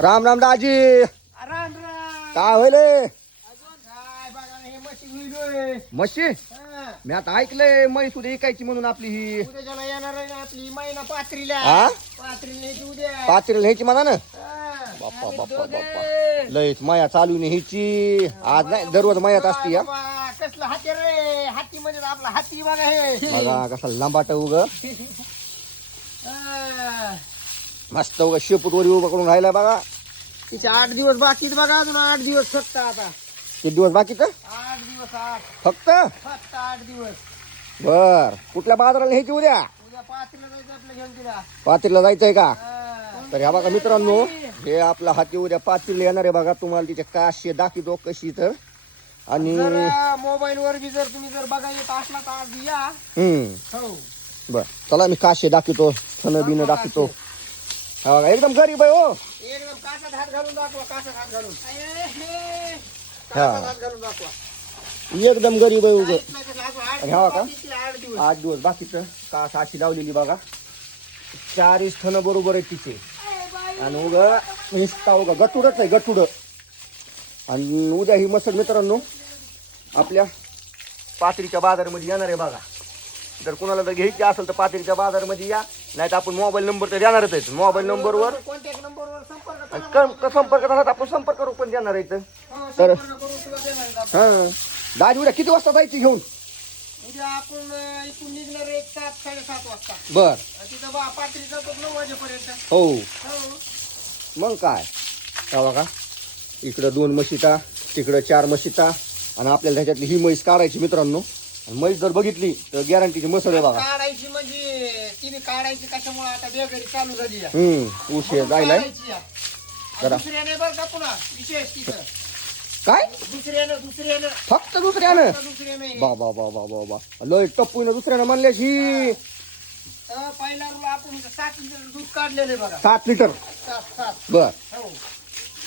राम राम दाजी. राम राम. काय होईल? म्हशी हा. मी आता ऐकलंय म्हैस उद्या ऐकायची म्हणून आपली ही. उद्याच्याला येणार आहे ना आपली महिना पात्रीला हा? पात्रीला न्यायची उद्या. पात्री न्यायची म्हणा ना. बाप्पा बाप्पा. बाप्पा. लयच माया चालू न्यायची. आज नाही दररोज मायात असती या बाबा, कसलं हाती रे. हाती म्हणजे आपला हाती बघा हे. बघा कसा लांबाट उग. हा. मस्त उग शेपूट वर उभं करून राहिला बघा. तिचे आठ दिवस बाकी आहेत बघा अजून आठ दिवस फक्त आता. किती दिवस बाकीच आठ दिवस आठ. फक्त? फक्त आठ दिवस. बर. कुठल्या बाजाराला न्यायची उद्या? उद्या पात्रीला जायचं आपलं घेऊन तिला. जायचंय का. तर ह्या बघा मित्रांनो हे आपला हाती उद्या पात्रीला येणार आहे बघा. तुम्हाला तिचे काशे दाखवतो कशी तर. आणि मोबाईल वर बी जर तुम्ही जर बघा येत असला तर आज या. हो. बर. चला मी काशे दाखवतो थन बिन दाखवतो. हा बघा एकदम गरीब आहे हो. एकदम कासात हात घालून दाखवा कासात हात घालून. हा. कासात हात घालून दाखवा. एकदम गरीब आहे उग. काहीच नाही त्याचं अजून आठ आणि हा का? दिवस बाकी आहे, आठ दिवस? आठ दिवस बाकीचं. कास अशी लावलेली बघा. चारीस थन बरोबर आहे तिचे. आणि उग निसता उगा गटुडच आहे गटुड. आणि उद्या ही मसड मित्रांनो आपल्या पात्रीच्या बाजारामध्ये येणार आहे बघा. जर कोणाला जर घ्यायची असेल तर पात्रीच्या बाजारामध्ये या. नाही तर आपण मोबाईल नंबर तर देणारच आहे मोबाईल नंबरवर कॉन्टॅक्ट नंबरवर संपर्क आणि करा. क- क- संपर्क झाला तर आपण संपर्क करून पण देणार आहे इथं. हो, तर- संपर्क करून तुला देणार आहेत आपण. हा. दाजी उद्या किती वाजता जायची घेऊन? उद्या आपण अं, इथून निघणार एक सात साडेसात वाजता. बर. अं, तिथं बा पात्री जातो नऊ वाजेपर्यंत. हो. हो. मग काय? बघा? इकडं दोन म्हशीता तिकडं चार म्हशीता आणि आपल्याला त्याच्यातली ही म्हैस काढायची मित्रांनो. म्हैस जर बघितली तर गॅरंटीची मसळ आहे बघा. काढायची म्हणजे तिने काढायची कशामुळे आता बेगरी चालू झाली. हम्म उशीर जायलाय काढायची आहे. आणि जरा. दुसऱ्याने बरं का पुन्हा विशेष तिथं? काय? दुसऱ्यानं दुसऱ्यानं. फक्त दुसऱ्यानं? फक्त दुसऱ्यानं बा बा बा बा बा बा. लय टप्पून दुसऱ्यानं म्हणल्याशी तर पहिला रुला आपण इथं सात लिटर दूध काढलेलं आहे बघा. सात लिटर. सात सात. बर. हो.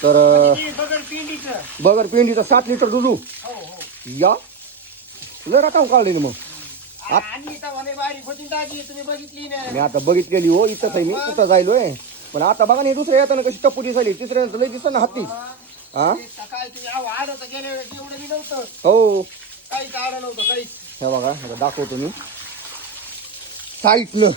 तर अं, ते बगल पिंडीचं. बगर पेंडीचं सात लिटर दुधू. हो हो. या. लय रकाव काढली ना मग. आणि इथं म्हणे बारीक होती दाजी तुम्ही बघितली मी आता बघितलेली हो इथंच आहे मी कुठं जायलोय. पण आता बघा ना दुसऱ्या येताना कशी टप्पू दिसायली. तिसऱ्या लय दिसत ना हत्ती. हा? ते सकाळी तुम्ही अहो आडं तर गेल्या वेळेस एवढं मी नव्हतं. हो. काहीच आडं नव्हतं काहीच. हे बघा आता दाखवतो मी. साईटनं.